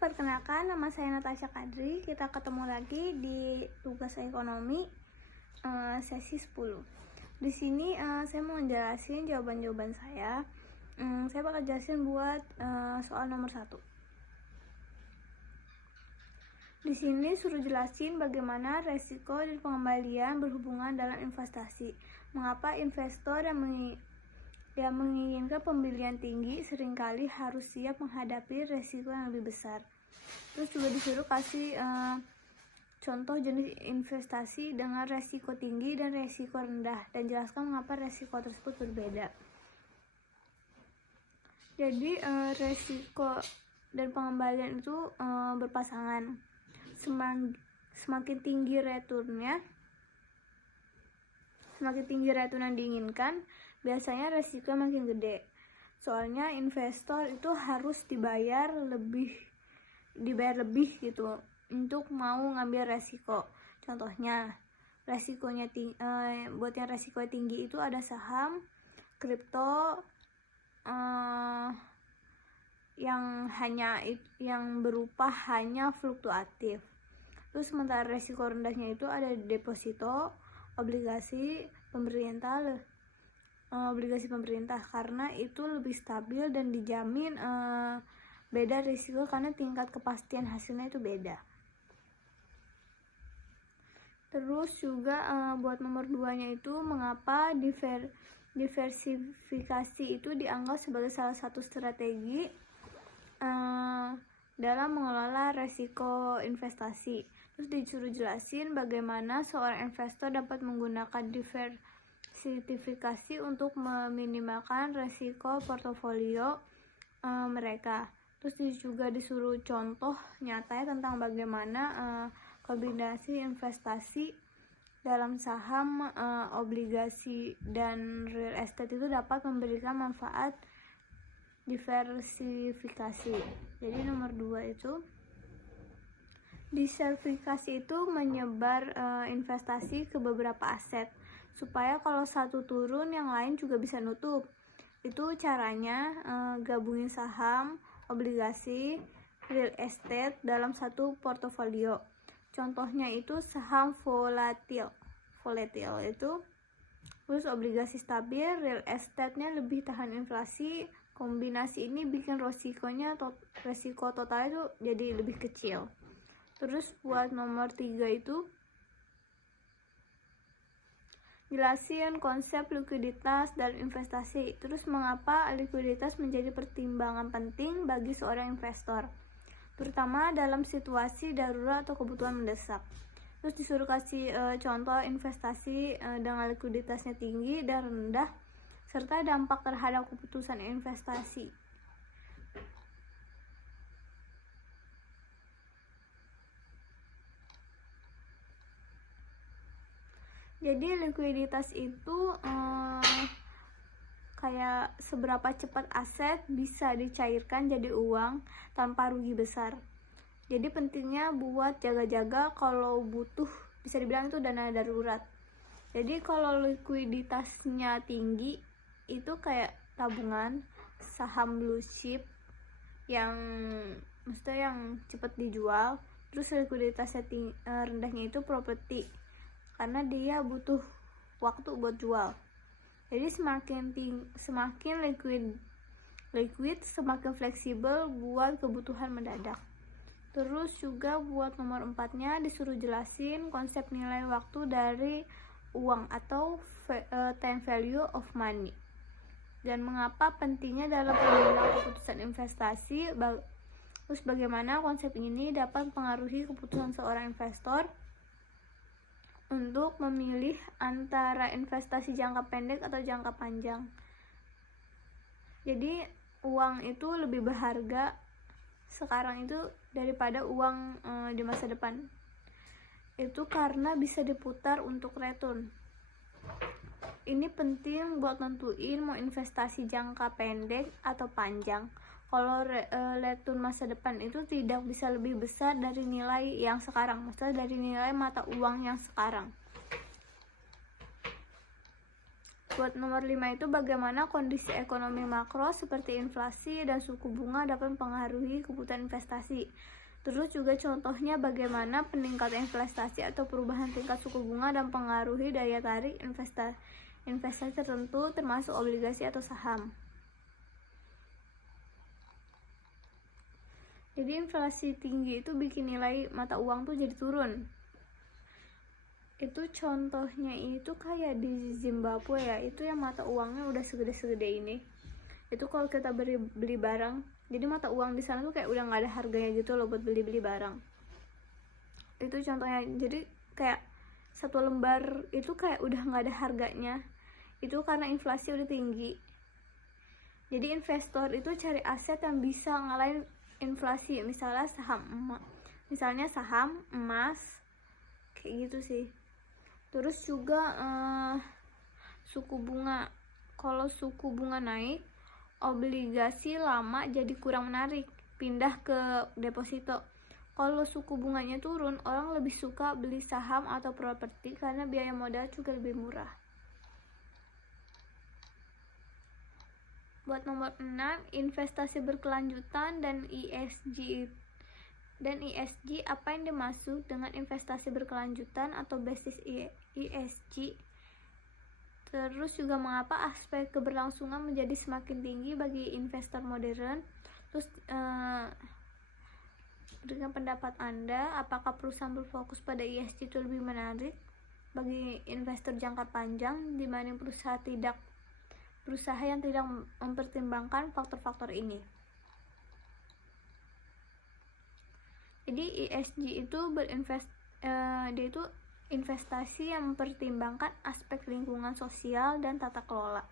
perkenalkan, nama saya Natasha Kadri. Kita ketemu lagi di tugas ekonomi sesi 10. Di sini saya mau jelasin jawaban-jawaban saya. Saya bakal jelasin buat soal nomor 1. Di sini suruh jelasin bagaimana resiko dan pengembalian berhubungan dalam investasi. Mengapa investor yang menginginkan pembelian tinggi seringkali harus siap menghadapi resiko yang lebih besar. Terus juga disuruh kasih contoh jenis investasi dengan resiko tinggi dan resiko rendah, dan jelaskan mengapa resiko tersebut berbeda. Jadi resiko dan pengembalian itu berpasangan. Semakin tinggi return yang diinginkan, biasanya resiko makin gede. Soalnya investor itu harus dibayar lebih gitu untuk mau ngambil resiko. Contohnya, resikonya buat yang resiko tinggi itu ada saham, kripto, yang berupa hanya fluktuatif. Terus sementara resiko rendahnya itu ada deposito, obligasi pemerintah, karena itu lebih stabil dan dijamin. Beda risiko karena tingkat kepastian hasilnya itu beda. Terus juga buat nomor 2-nya itu mengapa diversifikasi itu dianggap sebagai salah satu strategi dalam mengelola resiko investasi. Terus disuruh jelasin bagaimana seorang investor dapat menggunakan diversifikasi untuk meminimalkan resiko portofolio mereka. Terus juga disuruh contoh nyata tentang bagaimana kombinasi investasi dalam saham, obligasi, dan real estate itu dapat memberikan manfaat diversifikasi. Jadi nomor 2 itu diversifikasi itu menyebar investasi ke beberapa aset supaya kalau satu turun yang lain juga bisa nutup. Itu caranya gabungin saham, obligasi, real estate dalam satu portofolio. Contohnya itu saham volatil itu, terus obligasi stabil, real estate-nya lebih tahan inflasi. Kombinasi ini bikin resiko total itu jadi lebih kecil. Terus buat nomor 3 itu jelasin konsep likuiditas dan investasi. Terus mengapa likuiditas menjadi pertimbangan penting bagi seorang investor, terutama dalam situasi darurat atau kebutuhan mendesak. Terus disuruh kasih contoh investasi dengan likuiditasnya tinggi dan rendah, serta dampak terhadap keputusan investasi. Jadi likuiditas itu kayak seberapa cepat aset bisa dicairkan jadi uang tanpa rugi besar. Jadi pentingnya buat jaga-jaga kalau butuh, bisa dibilang itu dana darurat. Jadi kalau likuiditasnya tinggi itu kayak tabungan, saham blue chip yang cepat dijual. Terus likuiditasnya rendahnya itu properti, karena dia butuh waktu buat jual. Jadi semakin liquid semakin fleksibel buat kebutuhan mendadak. Terus juga buat nomor 4-nya disuruh jelasin konsep nilai waktu dari uang atau time value of money, dan mengapa pentingnya dalam pengambilan keputusan investasi. Terus bagaimana konsep ini dapat mempengaruhi keputusan seorang investor untuk memilih antara investasi jangka pendek atau jangka panjang. Jadi uang itu lebih berharga sekarang itu daripada uang di masa depan. Itu karena bisa diputar untuk return. Ini penting buat nentuin mau investasi jangka pendek atau panjang. Kalau return masa depan itu tidak bisa lebih besar dari nilai yang sekarang, maksudnya dari nilai mata uang yang sekarang. Buat nomor 5 itu bagaimana kondisi ekonomi makro seperti inflasi dan suku bunga dapat mempengaruhi kebutuhan investasi. Terus juga contohnya bagaimana peningkatan investasi atau perubahan tingkat suku bunga dan pengaruhi daya tarik investasi tertentu termasuk obligasi atau saham. Jadi inflasi tinggi itu bikin nilai mata uang tuh jadi turun. Itu contohnya itu kayak di Zimbabwe ya, itu yang mata uangnya udah segede-segede ini. Itu kalau kita beli barang, jadi mata uang di sana tuh kayak udah nggak ada harganya gitu loh buat beli barang. Itu contohnya, jadi kayak satu lembar itu kayak udah nggak ada harganya. Itu karena inflasi udah tinggi. Jadi investor itu cari aset yang bisa ngalahin inflasi, misalnya saham, emas, kayak gitu sih. Terus juga suku bunga. Kalau suku bunga naik, obligasi lama jadi kurang menarik, pindah ke deposito. Kalau suku bunganya turun, orang lebih suka beli saham atau properti karena biaya modal juga lebih murah. Buat nomor 6, investasi berkelanjutan dan ESG. Apa yang dimaksud dengan investasi berkelanjutan atau basis ESG? Terus juga mengapa aspek keberlangsungan menjadi semakin tinggi bagi investor modern? Terus dengan pendapat Anda, apakah perusahaan berfokus pada ESG itu lebih menarik bagi investor jangka panjang dibanding perusahaan yang tidak mempertimbangkan faktor-faktor ini? Jadi ESG itu dia itu investasi yang mempertimbangkan aspek lingkungan sosial dan tata kelola.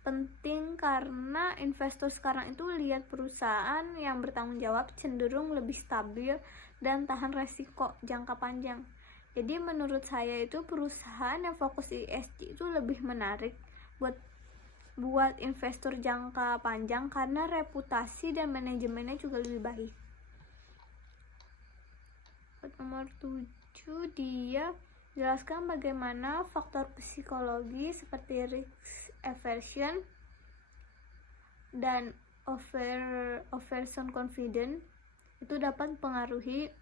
Penting karena investor sekarang itu lihat perusahaan yang bertanggung jawab cenderung lebih stabil dan tahan resiko jangka panjang. Jadi menurut saya itu perusahaan yang fokus ESG itu lebih menarik buat investor jangka panjang karena reputasi dan manajemennya juga lebih baik. Nomor 7, dia jelaskan bagaimana faktor psikologi seperti risk aversion dan overson confidence itu dapat mempengaruhi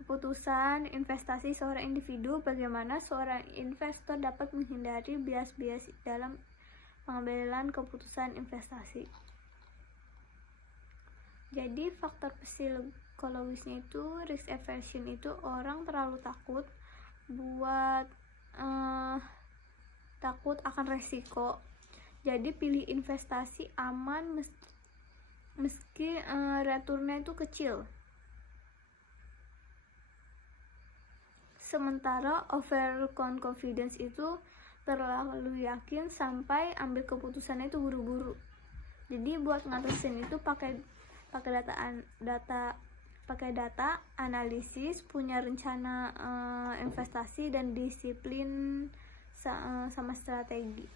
keputusan investasi seorang individu. Bagaimana seorang investor dapat menghindari bias-bias dalam pengambilan keputusan investasi. Jadi faktor psikologisnya itu risk aversion itu orang terlalu takut akan resiko. Jadi pilih investasi aman meski returnnya itu kecil. Sementara overconfidence itu terlalu yakin sampai ambil keputusannya itu buru-buru. Jadi buat ngatasin itu pakai data analisis, punya rencana investasi dan disiplin sama strategi.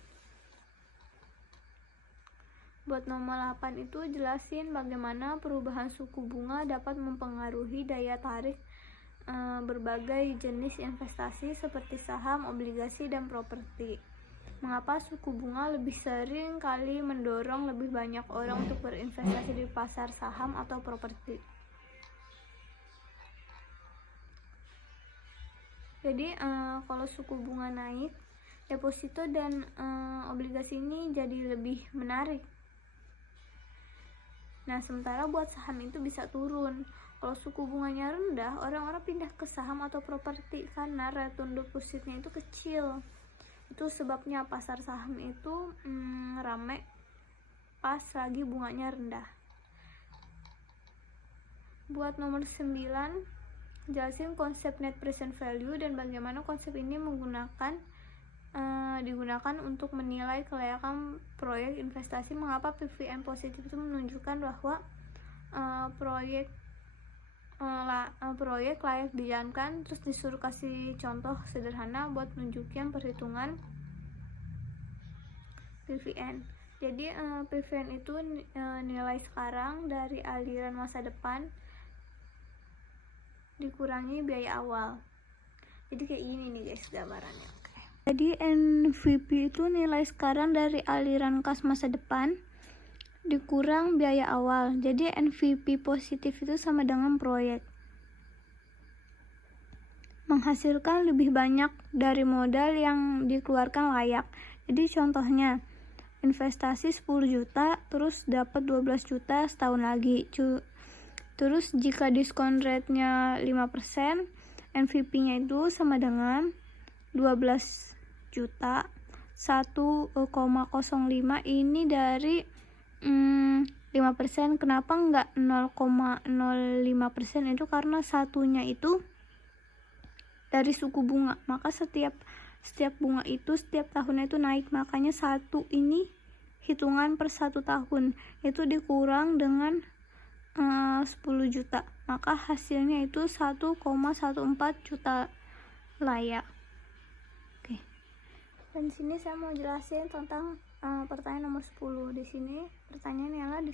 Buat nomor 8 itu jelasin bagaimana perubahan suku bunga dapat mempengaruhi daya tarik berbagai jenis investasi seperti saham, obligasi, dan properti. Mengapa suku bunga lebih sering kali mendorong lebih banyak orang untuk berinvestasi di pasar saham atau properti? Jadi kalau suku bunga naik, deposito dan obligasi ini jadi lebih menarik. Nah, sementara buat saham itu bisa turun. Kalau suku bunganya rendah, orang-orang pindah ke saham atau properti karena return depositnya itu kecil. Itu sebabnya pasar saham itu rame pas lagi bunganya rendah. Buat nomor 9, jelasin konsep net present value dan bagaimana konsep ini digunakan untuk menilai kelayakan proyek investasi. Mengapa PVN positif itu menunjukkan bahwa proyek layak dijalankan. Terus disuruh kasih contoh sederhana buat nunjukin perhitungan PVN. Jadi PVN itu nilai sekarang dari aliran masa depan dikurangi biaya awal. Jadi kayak gini nih guys gambarannya. Oke. Jadi NVP itu nilai sekarang dari aliran kas masa depan dikurang biaya awal. Jadi NVP positif itu sama dengan proyek menghasilkan lebih banyak dari modal yang dikeluarkan layak. Jadi contohnya investasi 10 juta terus dapat 12 juta setahun lagi. Terus jika diskon rate-nya 5%, NVP-nya itu sama dengan 12 juta 1,05 ini dari 5%. Kenapa enggak 0,05%? Itu karena satunya itu dari suku bunga, maka setiap bunga itu setiap tahunnya itu naik, makanya satu ini hitungan per 1 tahun itu dikurang dengan 10 juta, maka hasilnya itu 1,14 juta layak. Oke. Dan sini saya mau jelasin tentang pertanyaan nomor 10. Di sini pertanyaannya adalah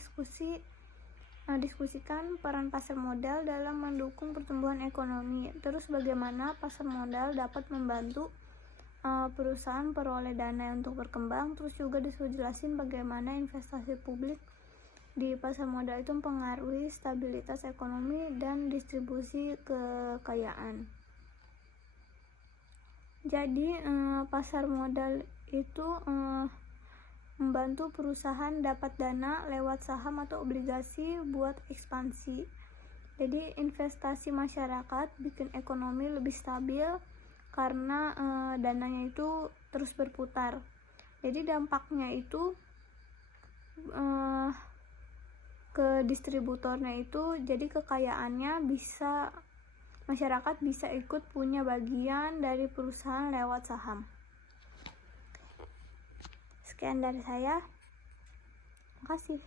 diskusikan peran pasar modal dalam mendukung pertumbuhan ekonomi. Terus bagaimana pasar modal dapat membantu perusahaan peroleh dana untuk berkembang. Terus juga disuruh jelasin bagaimana investasi publik di pasar modal itu mempengaruhi stabilitas ekonomi dan distribusi kekayaan. Jadi pasar modal itu membantu perusahaan dapat dana lewat saham atau obligasi buat ekspansi. Jadi investasi masyarakat bikin ekonomi lebih stabil karena dananya itu terus berputar. Jadi dampaknya itu ke distributornya itu, jadi kekayaannya masyarakat bisa ikut punya bagian dari perusahaan lewat saham. Sekian dari saya. Terima kasih.